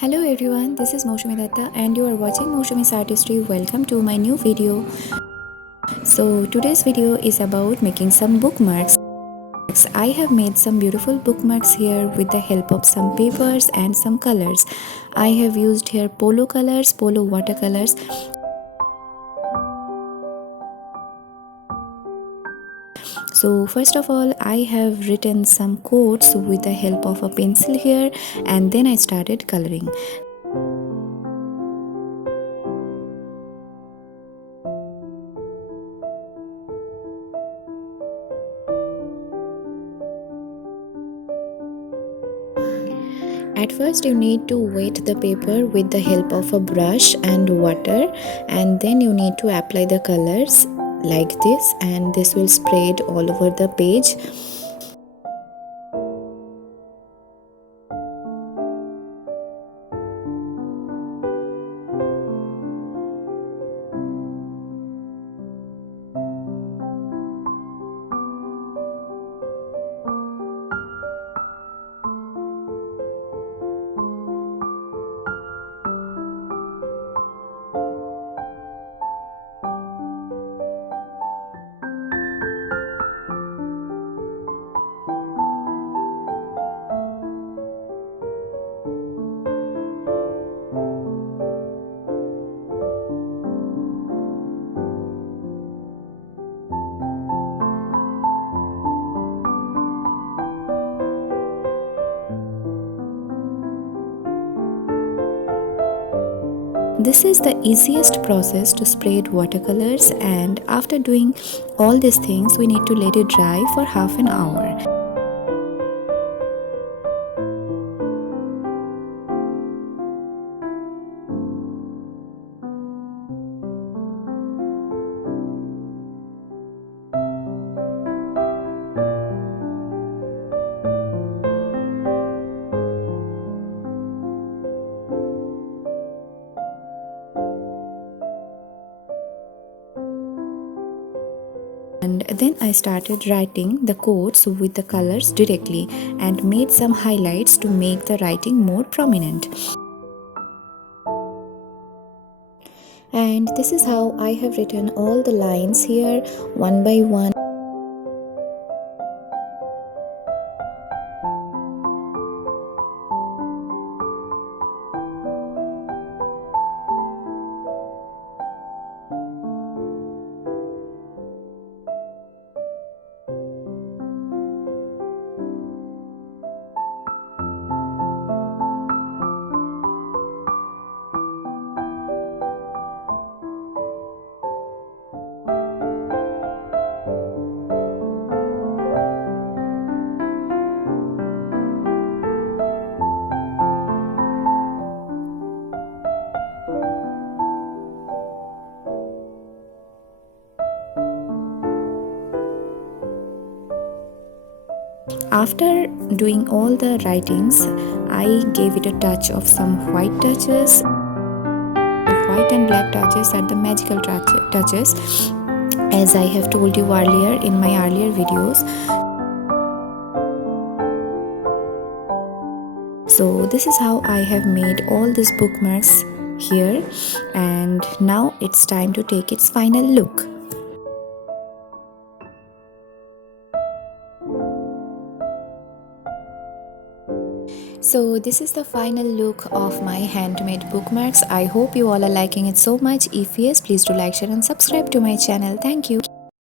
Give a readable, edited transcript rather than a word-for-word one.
Hello everyone, this is Mousumi and you are watching MOUSUMI'S Artistry. Welcome to my new video. So today's video is about making some bookmarks. I have made some beautiful bookmarks here with the help of some papers and some colors. I have used here polo colors, polo watercolors. So first of all, I have written some quotes with the help of a pencil here, and then I started coloring. At first you need to wet the paper with the help of a brush and water, and then you need to apply the colors like this, and this will spread all over the page. This is the easiest process to spread watercolors, and after doing all these things we need to let it dry for half an hour. And then I started writing the quotes with the colors directly and made some highlights to make the writing more prominent. And this is how I have written all the lines here one by one. After doing all the writings, I gave it a touch of some white touches. White and black touches are the magical touches, as I have told you earlier in my earlier videos. So this is how I have made all these bookmarks here, and now it's time to take its final look. So this is the final look of my handmade bookmarks. I hope you all are liking it so much. If yes, please do like, share and subscribe to my channel. Thank you.